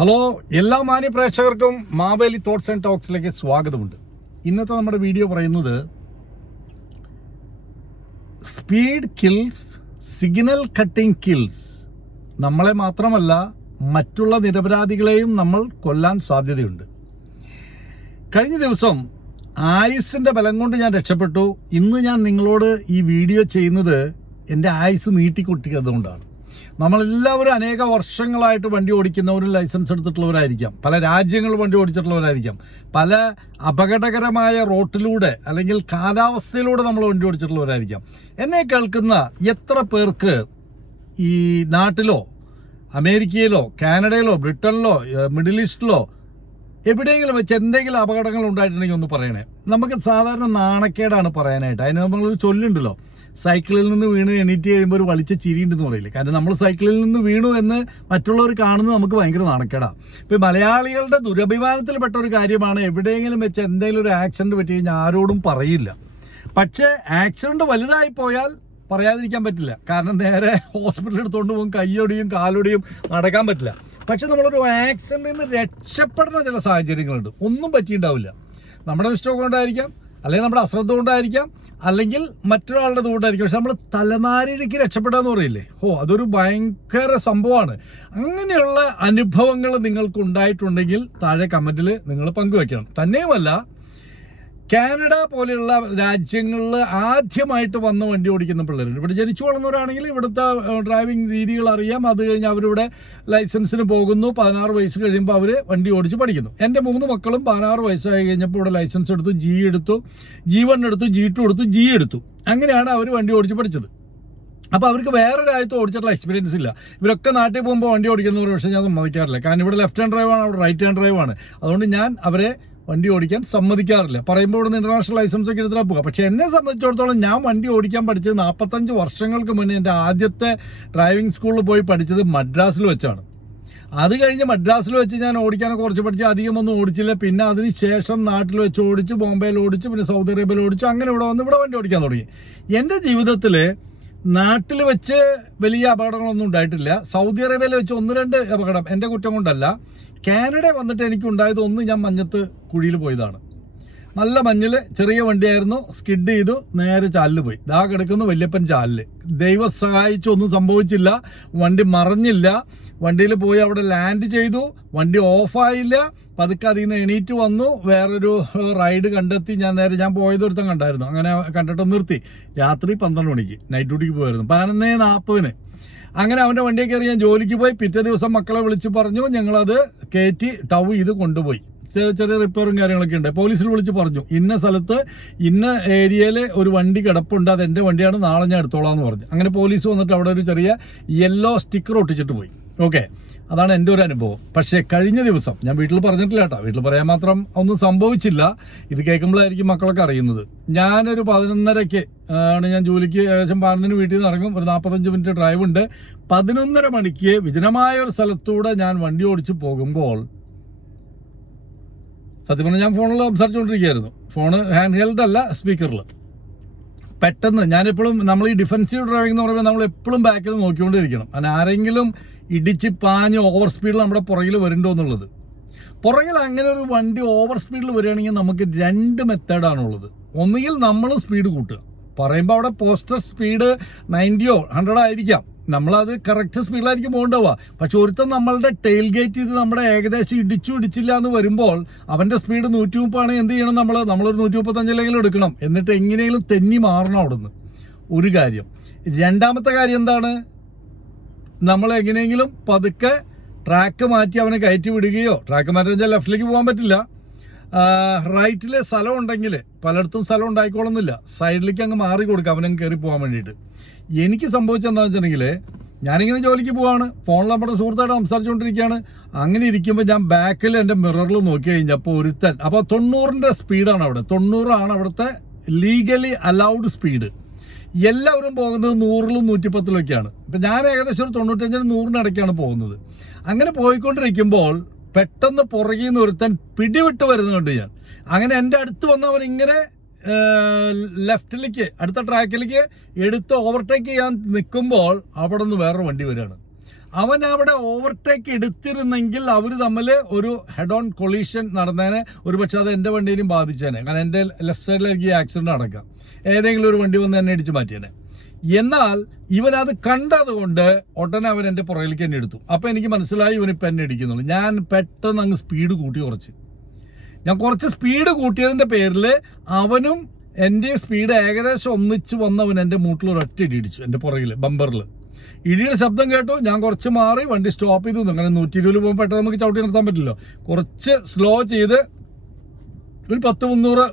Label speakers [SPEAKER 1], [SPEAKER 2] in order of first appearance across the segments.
[SPEAKER 1] Hello എല്ലാ മാന്യ പ്രേക്ഷകർക്കും മാവേലി തോട്ട്സ് ആൻഡ് ടോക്സിലേക്ക് സ്വാഗതമുണ്ട്. ഇന്നത്തെ നമ്മുടെ വീഡിയോ പറയുന്നത് speed kills signal cutting kills നമ്മളെ മാത്രമല്ല മറ്റുള്ള നിരപരാധികളെയും നമ്മൾ കൊല്ലാൻ സാധ്യതയുണ്ട്. കഴിഞ്ഞ ദിവസം ആയുസിന്റെ ബലം കൊണ്ട് ഞാൻ രക്ഷപ്പെട്ടു. ഇന്ന് ഞാൻ നിങ്ങളോട് ഈ വീഡിയോ ചെയ്യുന്നത് എന്റെ ആയുസ് നീട്ടിക്കൊട്ടിയതുകൊണ്ടാണ്. നമ്മളെല്ലാവരും അനേക വർഷങ്ങളായിട്ട് വണ്ടി ഓടിക്കുന്നവരും ലൈസൻസ് എടുത്തിട്ടുള്ളവരായിരിക്കാം. പല രാജ്യങ്ങൾ വണ്ടി ഓടിച്ചിട്ടുള്ളവരായിരിക്കാം. പല അപകടകരമായ റോട്ടിലൂടെ അല്ലെങ്കിൽ കാലാവസ്ഥയിലൂടെ നമ്മൾ വണ്ടി ഓടിച്ചിട്ടുള്ളവരായിരിക്കാം. എന്നെ കേൾക്കുന്ന എത്ര പേർക്ക് ഈ നാട്ടിലോ അമേരിക്കയിലോ കാനഡയിലോ ബ്രിട്ടനിലോ മിഡിൽ ഈസ്റ്റിലോ എവിടെയെങ്കിലും വെച്ച് എന്തെങ്കിലും അപകടങ്ങൾ ഉണ്ടായിട്ടുണ്ടെങ്കിൽ ഒന്ന് പറയണേ. നമുക്ക് സാധാരണ നാണക്കേടാണ് പറയാനായിട്ട്. അതിന് നമ്മളൊരു ചൊല്ലുണ്ടല്ലോ. സൈക്കിളിൽ നിന്ന് വീണ് എണീറ്റ് കഴിയുമ്പോൾ ഒരു വലിച്ച ചിരിയുണ്ടെന്ന് പറയില്ലേ? കാരണം നമ്മൾ സൈക്കിളിൽ നിന്ന് വീണു എന്ന് മറ്റുള്ളവർ കാണുന്നത് നമുക്ക് ഭയങ്കര നാണക്കേടാ. ഇപ്പം മലയാളികളുടെ ദുരഭിമാനത്തിൽപ്പെട്ട ഒരു കാര്യമാണ് എവിടെയെങ്കിലും വെച്ച് എന്തെങ്കിലും ഒരു ആക്സിഡന്റ് പറ്റി കഴിഞ്ഞാൽ ആരോടും പറയില്ല. പക്ഷേ ആക്സിഡന്റ് വലുതായി പോയാൽ പറയാതിരിക്കാൻ പറ്റില്ല. കാരണം നേരെ ഹോസ്പിറ്റലിൽ എടുത്തുകൊണ്ട് പോകും കൈയൊടിയും കാലൊടിയും നടക്കാൻ പറ്റില്ല. പക്ഷെ നമ്മളൊരു ആക്സിഡന്റിൽ നിന്ന് രക്ഷപ്പെടുന്ന ചില സാഹചര്യങ്ങളുണ്ട്. ഒന്നും പറ്റിയിട്ടുണ്ടാവില്ല. നമ്മുടെ മിസ്റ്റേക്ക് കൊണ്ടായിരിക്കാം അല്ലെങ്കിൽ നമ്മുടെ അശ്രദ്ധ കൊണ്ടായിരിക്കാം അല്ലെങ്കിൽ മറ്റൊരാളുടെ കൊണ്ടായിരിക്കും പക്ഷെ നമ്മൾ തലനാരിഴയ്ക്ക് രക്ഷപ്പെടാന്ന് പറയില്ലേ? ഓ അതൊരു ഭയങ്കര സംഭവമാണ്. അങ്ങനെയുള്ള അനുഭവങ്ങൾ നിങ്ങൾക്ക് ഉണ്ടായിട്ടുണ്ടെങ്കിൽ താഴെ കമന്റിൽ നിങ്ങൾ പങ്കുവെക്കണം തന്നെയുമല്ല കാനഡ പോലെയുള്ള രാജ്യങ്ങളിൽ ആദ്യമായിട്ട് വന്ന് വണ്ടി ഓടിക്കുന്ന പിള്ളേരുണ്ട്. ഇവിടെ ജനിച്ചു വളർന്നവരാണെങ്കിൽ ഇവിടുത്തെ ഡ്രൈവിംഗ് രീതികൾ അറിയാം. അത് കഴിഞ്ഞ് അവരിവിടെ ലൈസൻസിന് പോകുന്നു. പതിനാറ് വയസ്സ് കഴിയുമ്പോൾ അവർ വണ്ടി ഓടിച്ച് പഠിക്കുന്നു. എന്റെ മൂന്ന് മക്കളും പതിനാറ് വയസ്സായി കഴിഞ്ഞപ്പോൾ ഇവിടെ ലൈസൻസ് എടുത്തു ജി എടുത്തു ജി വൺ എടുത്തു ജി ടു എടുത്തു ജി എടുത്തു. അങ്ങനെയാണ് അവർ വണ്ടി ഓടിച്ച് പഠിച്ചത്. അപ്പോൾ അവർക്ക് വേറെ രാജ്യത്ത് ഓടിച്ചിട്ടുള്ള എക്സ്പീരിയൻസ് ഇല്ല. ഇവരൊക്കെ നാട്ടിൽ പോകുമ്പോൾ വണ്ടി ഓടിക്കുന്നവർ പക്ഷേ ഞാൻ സമ്മതിക്കാറില്ല. കാരണം ഇവിടെ ലെഫ്റ്റ് ഹാൻഡ് ഡ്രൈവാണ് അവിടെ റൈറ്റ് ഹാൻഡ് ഡ്രൈവാണ് അതുകൊണ്ട് ഞാൻ അവരെ വണ്ടി ഓടിക്കാൻ സമ്മതിക്കാറില്ല. പറയുമ്പോൾ ഇവിടുന്ന് ഇന്റർനാഷണൽ ലൈസൻസ് ഒക്കെ എടുത്തിട്ട് പോകുക പക്ഷെ എന്നെ സംബന്ധിച്ചിടത്തോളം ഞാൻ വണ്ടി ഓടിക്കാൻ പഠിച്ചത് നാൽപ്പത്തഞ്ച് വർഷങ്ങൾക്ക് മുന്നേ എന്റെ ആദ്യത്തെ ഡ്രൈവിംഗ് സ്കൂളിൽ പോയി പഠിച്ചത് മദ്രാസിൽ വെച്ചാണ്. അത് കഴിഞ്ഞ് മദ്രാസിൽ വെച്ച് ഞാൻ ഓടിക്കാനൊക്കെ കുറച്ച് പഠിച്ച് അധികം ഒന്നും ഓടിച്ചില്ല. പിന്നെ അതിന് ശേഷം നാട്ടിൽ വെച്ച് ഓടിച്ച് ബോംബെയിൽ ഓടിച്ച് പിന്നെ സൗദി അറേബ്യയിൽ ഓടിച്ചു അങ്ങനെ ഇവിടെ വന്ന് ഇവിടെ വണ്ടി ഓടിക്കാൻ തുടങ്ങി. എന്റെ ജീവിതത്തിൽ നാട്ടിൽ വെച്ച് വലിയ അപകടങ്ങളൊന്നും ഉണ്ടായിട്ടില്ല. സൗദി അറേബ്യയിൽ വെച്ച് ഒന്ന് രണ്ട് അപകടം എന്റെ കുറ്റം കൊണ്ടല്ല. കാനഡ വന്നിട്ട് എനിക്ക് ഉണ്ടായത് ഒന്ന് ഞാൻ മഞ്ഞത്ത് കുഴിയിൽ പോയതാണ്. നല്ല മഞ്ഞിൽ ചെറിയ വണ്ടിയായിരുന്നു. സ്കിഡ് ചെയ്തു. നേരെ ചാലിൽ പോയി. ദാ കിടക്കുന്നു വല്യപ്പൻ ചാലിൽ. ദൈവം സഹായിച്ചൊന്നും സംഭവിച്ചില്ല. വണ്ടി മറിഞ്ഞില്ല. വണ്ടിയിൽ പോയി അവിടെ ലാൻഡ് ചെയ്തു. വണ്ടി ഓഫായില്ല പതുക്കെ അതിൽ നിന്ന് എണീറ്റ് വന്നു. വേറൊരു റൈഡ് കണ്ടെത്തി. ഞാൻ നേരെ ഞാൻ പോയതൊരുത്തം കണ്ടായിരുന്നു. അങ്ങനെ കണ്ടിട്ട് നിർത്തി. രാത്രി പന്ത്രണ്ട് മണിക്ക്. നൈറ്റ് ഡ്യൂട്ടിക്ക് പോയായിരുന്നു പതിനൊന്നേ നാൽപ്പതിന് അങ്ങനെ അവന്റെ വണ്ടിയൊക്കെ കയറി ഞാൻ ജോലിക്ക് പോയി. പിറ്റേ ദിവസം മക്കളെ വിളിച്ച് പറഞ്ഞു ഞങ്ങളത് കയറ്റി ടവ് ചെയ്ത് കൊണ്ടുപോയി. ചെറിയ റിപ്പയറും കാര്യങ്ങളൊക്കെ ഉണ്ട്. പോലീസിൽ വിളിച്ച് പറഞ്ഞു. ഇന്ന സ്ഥലത്ത് ഇന്ന ഏരിയയിലെ ഒരു വണ്ടി കിടപ്പുണ്ട്. അത് എന്റെ വണ്ടിയാണ്. നാളെ ഞാൻ എടുത്തോളാം എന്ന് പറഞ്ഞു. അങ്ങനെ പോലീസ് വന്നിട്ട് അവിടെ ഒരു ചെറിയ യെല്ലോ സ്റ്റിക്കർ ഒട്ടിച്ചിട്ട് പോയി. ഓക്കെ അതാണ് എന്റെ ഒരു അനുഭവം. പക്ഷേ കഴിഞ്ഞ ദിവസം ഞാൻ വീട്ടിൽ പറഞ്ഞിട്ടില്ല കേട്ടോ. വീട്ടിൽ പറയാൻ മാത്രം ഒന്നും സംഭവിച്ചില്ല. ഇത് കേൾക്കുമ്പോഴായിരിക്കും മക്കളൊക്കെ അറിയുന്നത്. ഞാനൊരു പതിനൊന്നരയ്ക്ക് ആണ് ഞാൻ ജോലിക്ക് ഏകദേശം പതിനൊന്നിന് വീട്ടിൽ നിന്ന് ഇറങ്ങും. ഒരു നാൽപ്പത്തഞ്ച് മിനിറ്റ് ഡ്രൈവ് ഉണ്ട്. പതിനൊന്നര മണിക്ക് വിജനമായ ഒരു സ്ഥലത്തൂടെ ഞാൻ വണ്ടി ഓടിച്ച് പോകുമ്പോൾ സത്യം പറഞ്ഞാൽ ഞാൻ ഫോണിൽ സംസാരിച്ചുകൊണ്ടിരിക്കുകയായിരുന്നു ഫോണ് ഹാൻഡ് ഹെൽഡ് അല്ല സ്പീക്കറിൽ പെട്ടെന്ന് ഞാനെപ്പോഴും നമ്മൾ ഈ ഡിഫൻസീവ് ഡ്രൈവിംഗ് എന്ന് പറയുമ്പോൾ നമ്മൾ എപ്പോഴും ബാക്കിൽ നോക്കിക്കൊണ്ടിരിക്കണം. അങ്ങനെ ആരെങ്കിലും ഇടിച്ച് പാഞ്ഞ് ഓവർ സ്പീഡിൽ നമ്മുടെ പുറകിൽ വരുന്നുണ്ടോ എന്നുള്ളത്. പുറകിൽ അങ്ങനെ ഒരു വണ്ടി ഓവർ സ്പീഡിൽ വരികയാണെങ്കിൽ നമുക്ക് രണ്ട് മെത്തേഡാണുള്ളത് ഒന്നുകിൽ നമ്മൾ സ്പീഡ് കൂട്ടുക. പറയുമ്പോൾ അവിടെ പോസ്റ്റർ സ്പീഡ് നയന്റിയോ ഹൺഡ്രഡോ ആയിരിക്കാം. നമ്മളത് കറക്റ്റ് സ്പീഡിലായിരിക്കും പോകണ്ടാവുക പക്ഷെ ഒരുത്തൻ നമ്മളുടെ ടെയിൽ ഗേറ്റ് ചെയ്ത് നമ്മുടെ ഏകദേശം ഇടിച്ചു ഇടിച്ചില്ല എന്ന് വരുമ്പോൾ അവന്റെ സ്പീഡ് നൂറ്റി മുപ്പാണ് എന്ത് ചെയ്യണം നമ്മൾ നമ്മളൊരു നൂറ്റി മുപ്പത്തഞ്ചിലെങ്കിലും എടുക്കണം. എന്നിട്ട് എങ്ങനെയെങ്കിലും തെന്നി മാറണം അവിടുന്ന്. ഒരു കാര്യം. രണ്ടാമത്തെ കാര്യം എന്താണ്? നമ്മൾ എങ്ങനെയെങ്കിലും പതുക്കെ ട്രാക്ക് മാറ്റി അവനെ കയറ്റി വിടുകയോ ട്രാക്ക് മാറ്റി വെച്ചാൽ ലെഫ്റ്റിലേക്ക് പോകാൻ പറ്റില്ല. റൈറ്റിൽ സ്ഥലം ഉണ്ടെങ്കിൽ പലയിടത്തും സ്ഥലം ഉണ്ടായിക്കോളുന്നില്ല സൈഡിലേക്ക് അങ്ങ് മാറി കൊടുക്കുക അവനങ്ങ് കയറി പോകാൻ വേണ്ടിയിട്ട്. എനിക്ക് സംഭവിച്ചെന്താണെന്ന് വെച്ചിട്ടുണ്ടെങ്കിൽ ഞാനിങ്ങനെ ജോലിക്ക് പോവാണ്. ഫോണിൽ നമ്മുടെ സുഹൃത്തായിട്ട് സംസാരിച്ചുകൊണ്ടിരിക്കുകയാണ്. അങ്ങനെ ഇരിക്കുമ്പോൾ ഞാൻ ബാക്കിൽ എന്റെ മിററിൽ നോക്കി കഴിഞ്ഞപ്പോൾ ഒരുത്തൻ അപ്പോൾ തൊണ്ണൂറിന്റെ സ്പീഡാണ് അവിടെ. തൊണ്ണൂറാണ് അവിടുത്തെ ലീഗലി അലൗഡ് സ്പീഡ് എല്ലാവരും പോകുന്നത് നൂറിലും നൂറ്റിപ്പത്തിലൊക്കെയാണ്. ഇപ്പം ഞാൻ ഏകദേശം ഒരു തൊണ്ണൂറ്റഞ്ചിന് നൂറിനിടയ്ക്കാണ് പോകുന്നത്. അങ്ങനെ പോയിക്കൊണ്ടിരിക്കുമ്പോൾ പെട്ടെന്ന് പുറകിൽ നിന്ന് ഒരുത്തൻ പിടിവിട്ട് വരുന്നുണ്ട് ഞാൻ. അങ്ങനെ എന്റെ അടുത്ത് വന്നവൻ ഇങ്ങനെ ലെഫ്റ്റിലേക്ക് അടുത്ത ട്രാക്കിലേക്ക് എടുത്ത് ഓവർടേക്ക് ചെയ്യാൻ നിൽക്കുമ്പോൾ അവിടെ നിന്ന് വേറൊരു വണ്ടി വരികയാണ്. അവൻ അവിടെ ഓവർടേക്ക് എടുത്തിരുന്നെങ്കിൽ അവർ തമ്മിൽ ഒരു ഹെഡ് ഓൺ കൊളീഷൻ നടന്നേനെ ഒരു പക്ഷേ അത് എന്റെ വണ്ടിയിലും ബാധിച്ചേനെ. കാരണം എന്റെ ലെഫ്റ്റ് സൈഡിലേക്ക് ആക്സിഡന്റ് നടക്കാം ഏതെങ്കിലും ഒരു വണ്ടി വന്ന് എന്നെ ഇടിച്ച് മാറ്റിയേനെ. എന്നാൽ ഇവൻ അത് കണ്ടതുകൊണ്ട് ഉടനെ അവൻ എന്റെ പുറകിലേക്ക് എന്നെ എടുത്തു. അപ്പോൾ എനിക്ക് മനസ്സിലായി ഇവനിപ്പോൾ എന്നെ അടിക്കുന്നുള്ളൂ ഞാൻ പെട്ടെന്ന് അങ്ങ് സ്പീഡ് കൂട്ടി കുറച്ച്. ഞാൻ കുറച്ച് സ്പീഡ് കൂട്ടിയതിന്റെ പേരിൽ അവനും എന്റെ സ്പീഡ് ഏകദേശം ഒന്നിച്ച് വന്നവൻ എന്റെ മൂട്ടിൽ ഒരൊറ്റ ഇടി ഇടിച്ചു എന്റെ പുറകിൽ ബമ്പറിൽ ഇടിയുടെ ശബ്ദം കേട്ടു ഞാൻ കുറച്ച് മാറി വണ്ടി സ്റ്റോപ്പ് ചെയ്തു. അങ്ങനെ നൂറ്റി ഇരുപതിൽ പോകുമ്പോൾ പെട്ടെന്ന് നമുക്ക് ചവിട്ടി നിർത്താൻ പറ്റില്ലല്ലോ കുറച്ച് സ്ലോ ചെയ്ത് ഒരു പത്ത് മുന്നൂറ്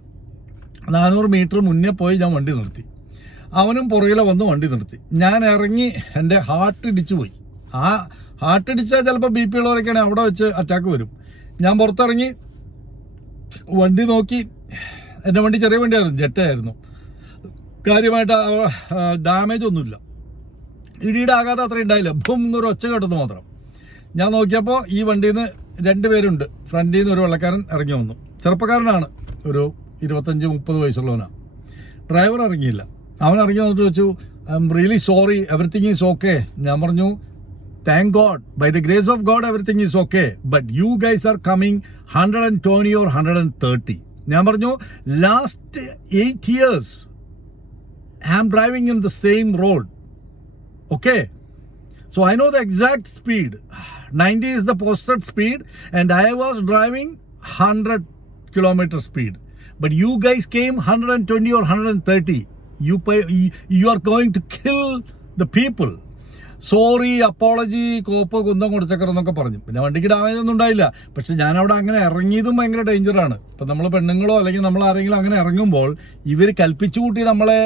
[SPEAKER 1] നാനൂറ് മീറ്റർ മുന്നേ പോയി ഞാൻ വണ്ടി നിർത്തി. അവനും പുറകിലെ വന്ന് വണ്ടി നിർത്തി. ഞാൻ ഇറങ്ങി എന്റെ ഹാർട്ട് ഇടിച്ചു പോയി. ആ ഹാർട്ട് ഇടിച്ചാൽ ചിലപ്പോൾ ബി പി ഉള്ളവരൊക്കെയാണ് അവിടെ വെച്ച് അറ്റാക്ക് വരും. ഞാൻ പുറത്തിറങ്ങി വണ്ടി നോക്കി. എന്റെ വണ്ടി ചെറിയ വണ്ടിയായിരുന്നു ജെറ്റായിരുന്നു കാര്യമായിട്ട് ഡാമേജ് ഒന്നുമില്ല. ഇടിയുടെ ആഘാതം അത്ര ഉണ്ടായില്ല. ഭൂം എന്നൊരു ഒച്ച കേട്ടത് മാത്രം. ഞാൻ നോക്കിയപ്പോൾ ഈ വണ്ടിയിൽ നിന്ന് രണ്ട് പേരുണ്ട്. ഫ്രണ്ടിൽ നിന്ന് ഒരു വെള്ളക്കാരൻ ഇറങ്ങി വന്നു. ചെറുപ്പക്കാരനാണ്. ഒരു ഇരുപത്തഞ്ച് മുപ്പത് വയസ്സുള്ളവനാണ് ഡ്രൈവർ ഇറങ്ങിയില്ല. അവൻ ഇറങ്ങി വന്നിട്ട് വെച്ചു I am really sorry everything is okay ഞാൻ പറഞ്ഞു thank God by the grace of God everything is okay but you guys are coming hundred and twenty or hundred and thirty ഞാൻ പറഞ്ഞു last eight years I am driving in the same road okay? So i know the exact speed. 90 is the posted speed and i was driving 100 kilometer speed but you guys came 120 or 130 you pay you are going to kill the people. Sorry apology cop കുന്തം കൊടുച്ചക്കർ എന്നൊക്കെ പറഞ്ഞു. പിന്നെ വണ്ടിക്ക് damage ഒന്നും ഉണ്ടായില്ല. പക്ഷെ ഞാൻ അവിടെ അങ്ങനെ ഇറങ്ങിയതും ഭയങ്കര ഡേഞ്ചറാണ്. ഇപ്പം നമ്മൾ പെണ്ണുങ്ങളോ അല്ലെങ്കിൽ നമ്മൾ ആരെങ്കിലും അങ്ങനെ ഇറങ്ങുമ്പോൾ ഇവർ കൽപ്പിച്ചു കൂട്ടി നമ്മളെ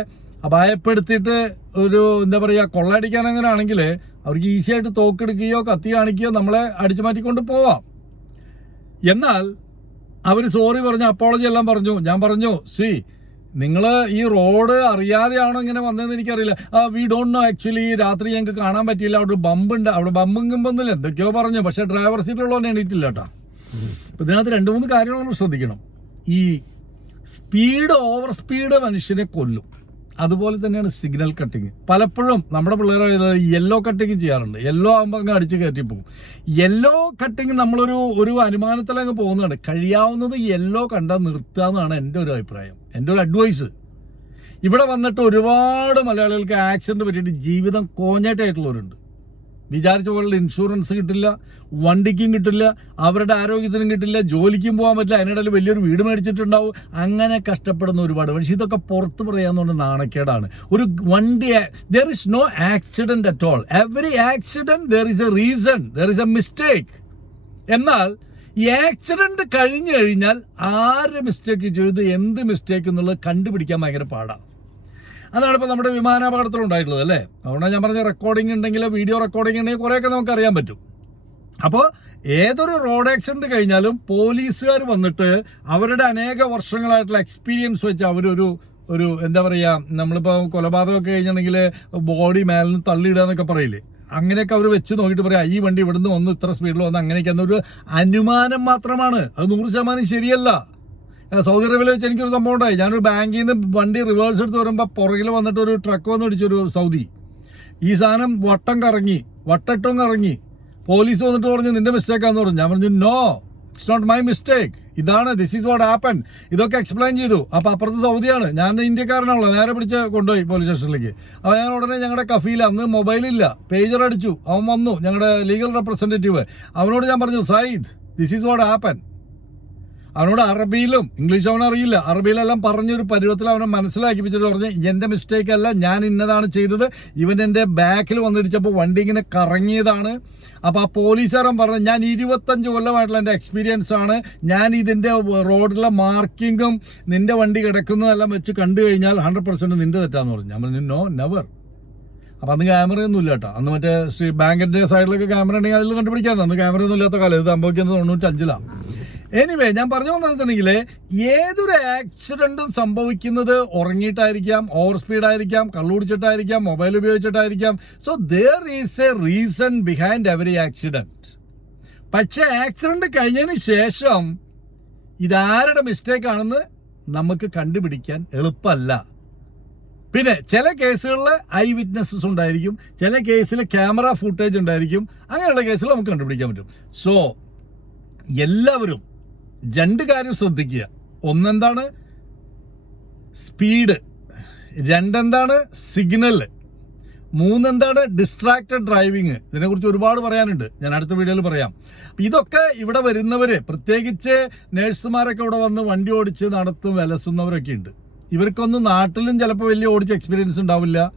[SPEAKER 1] അപായപ്പെടുത്തിയിട്ട് ഒരു എന്താ പറയുക കൊള്ളയടിക്കാൻ അങ്ങനെ ആണെങ്കിൽ അവർക്ക് ഈസി ആയിട്ട് തോക്കെടുക്കുകയോ കത്തി കാണിക്കുകയോ നമ്മളെ അടിച്ചു മാറ്റിക്കൊണ്ട് പോവാം. എന്നാൽ അവർ സോറി പറഞ്ഞു അപ്പോളജി എല്ലാം പറഞ്ഞു. ഞാൻ പറഞ്ഞു സി നിങ്ങൾ ഈ റോഡ് അറിയാതെയാണോ ഇങ്ങനെ വന്നതെന്ന് എനിക്കറിയില്ല. വി ഡോണ്ട് നോ ആക്ച്വലി രാത്രി ഞങ്ങൾക്ക് കാണാൻ പറ്റിയില്ല. അവിടെ ബമ്പ് ഉണ്ട്. അവിടെ ബമ്പുങ്കുമ്പൊന്നുമില്ല എന്തൊക്കെയോ പറഞ്ഞു. പക്ഷെ ഡ്രൈവർ സീറ്റുള്ളവൻ എണീറ്റില്ല കേട്ടോ. അപ്പം ഇതിനകത്ത് രണ്ട് മൂന്ന് കാര്യങ്ങൾ നമ്മൾ ശ്രദ്ധിക്കണം. ഈ സ്പീഡ് ഓവർ സ്പീഡ് മനുഷ്യനെ കൊല്ലും. അതുപോലെ തന്നെയാണ് സിഗ്നൽ കട്ടിങ് പലപ്പോഴും നമ്മുടെ പിള്ളേർ യെല്ലോ കട്ടിങ് ചെയ്യാറുണ്ട്. യെല്ലോ ആകുമ്പോൾ അങ്ങ് അടിച്ച് കയറ്റി പോകും. യെല്ലോ കട്ടിങ് നമ്മളൊരു ഒരു അനുമാനത്തിലങ്ങ് പോകുന്നതാണ്. കഴിയാവുന്നത് യെല്ലോ കണ്ടാൽ നിർത്തുക എന്നാണ് എന്റെ ഒരു അഭിപ്രായം. എന്റെ ഒരു അഡ്വൈസ് ഇവിടെ വന്നിട്ട് ഒരുപാട് മലയാളികൾക്ക് ആക്സിഡന്റ് പറ്റിയിട്ട് ജീവിതം കോഞ്ഞായിട്ടായിട്ടുള്ളവരുണ്ട്. വിചാരിച്ച പോലുള്ള ഇൻഷുറൻസ് കിട്ടില്ല വണ്ടിക്കും കിട്ടില്ല അവരുടെ ആരോഗ്യത്തിനും കിട്ടില്ല ജോലിക്കും പോകാൻ പറ്റില്ല അതിനിടയിൽ വലിയൊരു വീട് മേടിച്ചിട്ടുണ്ടാവും അങ്ങനെ കഷ്ടപ്പെടുന്ന ഒരുപാട് പക്ഷേ ഇതൊക്കെ പുറത്ത് പറയാന്നുകൊണ്ട് നാണക്കേടാണ്. ഒരു വണ്ടി there is no accident at all every accident there is a reason there is a mistake എന്നാൽ ഈ ആക്സിഡന്റ് കഴിഞ്ഞു കഴിഞ്ഞാൽ ആര് മിസ്റ്റേക്ക് ചെയ്ത് എന്ത് മിസ്റ്റേക്ക് എന്നുള്ളത് കണ്ടുപിടിക്കാൻ ഭയങ്കര പാടാണ് അതാണ് ഇപ്പോൾ നമ്മുടെ വിമാനാപകടത്തിൽ ഉണ്ടായിട്ടുള്ളത് അല്ലേ? അതുകൊണ്ടാണ് ഞാൻ പറഞ്ഞ റെക്കോർഡിംഗ് ഉണ്ടെങ്കിൽ വീഡിയോ റെക്കോർഡിംഗ് ഉണ്ടെങ്കിൽ കുറേയൊക്കെ നമുക്ക് അറിയാൻ പറ്റും. അപ്പോൾ ഏതൊരു റോഡ് ആക്സിഡന്റ് കഴിഞ്ഞാലും പോലീസുകാർ വന്നിട്ട് അവരുടെ അനേക വർഷങ്ങളായിട്ടുള്ള എക്സ്പീരിയൻസ് വെച്ച് അവരൊരു ഒരു എന്താ പറയുക നമ്മളിപ്പോൾ കൊലപാതകമൊക്കെ കഴിഞ്ഞിട്ടുണ്ടെങ്കിൽ ബോഡി മേലിൽ നിന്ന് തള്ളിയിടുക എന്നൊക്കെ പറയില്ലേ? അങ്ങനെയൊക്കെ അവർ വെച്ച് നോക്കിയിട്ട് പറയാം ഈ വണ്ടി ഇവിടുന്ന് വന്ന് ഇത്ര സ്പീഡിൽ വന്ന് അങ്ങനെയൊക്കെ എന്നൊരു അനുമാനം മാത്രമാണ്. അത് നൂറ് ശതമാനം ശരിയല്ല. സൗദി അറേബ്യയിൽ വെച്ച് എനിക്കൊരു സംഭവം ഉണ്ടായി. ഞാനൊരു ബാങ്കിൽ നിന്ന് വണ്ടി റിവേഴ്സ് എടുത്ത് വരുമ്പോൾ പുറകിൽ വന്നിട്ട് ഒരു ട്രക്ക് വന്ന് അടിച്ചൊരു സൗദി. ഈ സാധനം വട്ടം കറങ്ങി വട്ടട്ടം കറങ്ങി. പോലീസ് വന്നിട്ട് പറഞ്ഞു നിന്റെ മിസ്റ്റേക്കാന്ന് പറഞ്ഞു. ഞാൻ പറഞ്ഞു no it's not my mistake ഇതാണ് ദിസ് ഈസ് വാട്ട് ആപ്പൻ ഇതൊക്കെ എക്സ്പ്ലെയിൻ ചെയ്തു. അപ്പൊ അപ്പുറത്ത് സൗദിയാണ്. ഞാൻ ഇന്ത്യക്കാരനാണല്ലോ. നേരെ പിടിച്ച് കൊണ്ടുപോയി പോലീസ് സ്റ്റേഷനിലേക്ക് അപ്പോൾ ഞാൻ ഉടനെ ഞങ്ങളുടെ കഫീൽ അന്ന് മൊബൈലില്ല പേജർ അടിച്ചു. അവൻ വന്നു ഞങ്ങളുടെ ലീഗൽ റെപ്രസെന്റേറ്റീവ് അവനോട് ഞാൻ പറഞ്ഞു Sayyid this is what happen അവനോട് അറബിയിലും ഇംഗ്ലീഷ് അവൻ അറിയില്ല. അറബിയിലെല്ലാം പറഞ്ഞൊരു പരുവത്തിൽ അവനെ മനസ്സിലാക്കിപ്പിച്ചിട്ട് പറഞ്ഞ് എന്റെ മിസ്റ്റേക്ക് അല്ല ഞാൻ ഇന്നതാണ് ചെയ്തത്. ഇവൻ എന്റെ ബാക്കിൽ വന്നിടിച്ചപ്പോൾ വണ്ടി ഇങ്ങനെ കറങ്ങിയതാണ്. അപ്പോൾ ആ പോലീസുകാരൻ പറഞ്ഞു ഞാൻ ഇരുപത്തഞ്ച് കൊല്ലമായിട്ടുള്ള എന്റെ എക്സ്പീരിയൻസ് ആണ്. ഞാൻ ഇതിന്റെ റോഡിലെ മാർക്കിങ്ങും നിന്റെ വണ്ടി കിടക്കുന്നതെല്ലാം വെച്ച് കണ്ടു കഴിഞ്ഞാൽ ഹൺഡ്രഡ് പെർസെന്റ് നിന്റെ തെറ്റാന്ന് പറഞ്ഞു. പറഞ്ഞു നോ നെവർ അപ്പം അന്ന് ക്യാമറയൊന്നും ഇല്ല കേട്ടോ. അന്ന് മറ്റേ ശ്രീ ബാങ്കിന്റെ സൈഡിലൊക്കെ ക്യാമറ ഉണ്ടെങ്കിൽ അതിൽ കണ്ടുപിടിക്കാമെന്ന് അന്ന് ക്യാമറയൊന്നും ഇല്ലാത്ത കാലം. ഇത് സംഭവിക്കുന്നത് തൊണ്ണൂറ്റഞ്ചിലാണ്. എനിവേ ഞാൻ പറഞ്ഞു വന്നിട്ടുണ്ടെങ്കിൽ ഏതൊരു ആക്സിഡന്റും സംഭവിക്കുന്നത് ഉറങ്ങിയിട്ടായിരിക്കാം ഓവർ സ്പീഡായിരിക്കാം കള്ളുടിച്ചിട്ടായിരിക്കാം mobile ഉപയോഗിച്ചിട്ടായിരിക്കാം. So there is a reason behind every accident പക്ഷേ ആക്സിഡന്റ് കഴിഞ്ഞതിന് ശേഷം ഇതാരുടെ മിസ്റ്റേക്ക് ആണെന്ന് നമുക്ക് കണ്ടുപിടിക്കാൻ എളുപ്പമല്ല. പിന്നെ ചില കേസുകളിൽ ഐ വിറ്റ്നസ്സസ് ഉണ്ടായിരിക്കും ചില കേസിൽ ക്യാമറ ഫുട്ടേജ് ഉണ്ടായിരിക്കും അങ്ങനെയുള്ള കേസുകൾ നമുക്ക് കണ്ടുപിടിക്കാൻ പറ്റും. സോ എല്ലാവരും രണ്ട് കാര്യം ശ്രദ്ധിക്കുക. ഒന്നെന്താണ്? സ്പീഡ്. രണ്ടെന്താണ്? സിഗ്നൽ. മൂന്നെന്താണ്? ഡിസ്ട്രാക്റ്റഡ് ഡ്രൈവിങ് ഇതിനെക്കുറിച്ച് ഒരുപാട് പറയാനുണ്ട്. ഞാൻ അടുത്ത വീഡിയോയിൽ പറയാം. ഇതൊക്കെ ഇവിടെ വരുന്നവർ പ്രത്യേകിച്ച് നേഴ്സുമാരൊക്കെ ഇവിടെ വന്ന് വണ്ടി ഓടിച്ച് നടത്തും വിലസുന്നവരൊക്കെ ഉണ്ട്. ഇവർക്കൊന്നും നാട്ടിലും ചിലപ്പോൾ വലിയ ഓടിച്ച് എക്സ്പീരിയൻസ് ഉണ്ടാവില്ല.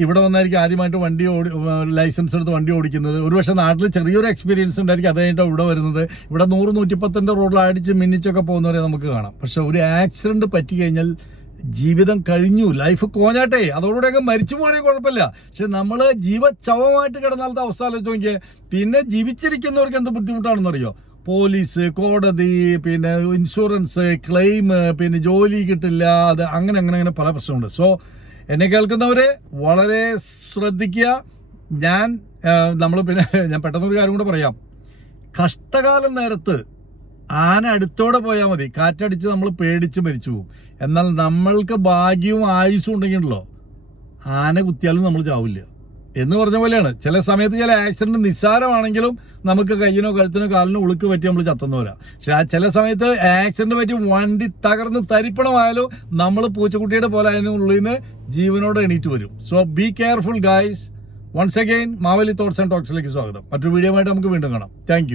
[SPEAKER 1] ഇവിടെ വന്നായിരിക്കും ആദ്യമായിട്ട് വണ്ടി ഓടി ലൈസൻസ് എടുത്ത് വണ്ടി ഓടിക്കുന്നത്. ഒരുപക്ഷെ നാട്ടിൽ ചെറിയൊരു എക്സ്പീരിയൻസ് ഉണ്ടായിരിക്കും അത് കഴിഞ്ഞിട്ട് ഇവിടെ വരുന്നത്. ഇവിടെ നൂറ് നൂറ്റിപ്പത്തിന്റെ റോഡിൽ അടിച്ച് മിന്നിച്ചൊക്കെ പോകുന്നവരെ നമുക്ക് കാണാം. പക്ഷെ ഒരു ആക്സിഡന്റ് പറ്റി കഴിഞ്ഞാൽ ജീവിതം കഴിഞ്ഞു. ലൈഫ് കോഞ്ഞാട്ടെ. അതോടുകൂടെയൊക്കെ മരിച്ചു പോകണമെങ്കിൽ കുഴപ്പമില്ല. പക്ഷെ നമ്മൾ ജീവച്ചവമായിട്ട് കിടന്നാലത്തെ അവസ്ഥ ആലോചിച്ച് നോക്കിയേ പിന്നെ ജീവിച്ചിരിക്കുന്നവർക്ക് എന്ത് ബുദ്ധിമുട്ടാണെന്നറിയോ? പോലീസ് കോടതി പിന്നെ ഇൻഷുറൻസ് ക്ലെയിം പിന്നെ ജോലി കിട്ടില്ല അത് അങ്ങനെ അങ്ങനെ അങ്ങനെ പല പ്രശ്നമുണ്ട്. സോ എന്നെ കേൾക്കുന്നവര് വളരെ ശ്രദ്ധിക്കുക. ഞാൻ നമ്മൾ പിന്നെ ഞാൻ പെട്ടെന്നൊരു കാര്യം കൂടെ പറയാം. കഷ്ടകാലം നേരത്ത് ആന അടുത്തോടെ പോയാൽ മതി. കാറ്റടിച്ച് നമ്മൾ പേടിച്ച് മരിച്ചു പോകും. എന്നാൽ നമ്മൾക്ക് ഭാഗ്യവും ആയുസും ഉണ്ടെങ്കിലോ ആന കുത്തിയാലും നമ്മൾ ചാവില്ല. എന്ന് പറഞ്ഞ പോലെയാണ്. ചില സമയത്ത് ചില ആക്സിഡന്റ് നിസ്സാരമാണെങ്കിലും നമുക്ക് കയ്യിനോ കഴുത്തിനോ കാലിനോ ഉളുക്ക് പറ്റി നമ്മൾ ചത്തുന്നവരാ പക്ഷെ ആ ചില സമയത്ത് ആക്സിഡന്റ് പറ്റി വണ്ടി തകർന്ന് തരിപ്പണമായാലും നമ്മൾ പൂച്ചക്കുട്ടിയുടെ പോലെ അതിനുള്ളിൽ നിന്ന് ജീവനോടെ എണീറ്റ് വരും. So be careful guys once again Maveli thoughts and ടോക്സിലേക്ക് സ്വാഗതം. മറ്റൊരു വീഡിയോ ആയിട്ട് നമുക്ക് വീണ്ടും കാണാം. താങ്ക്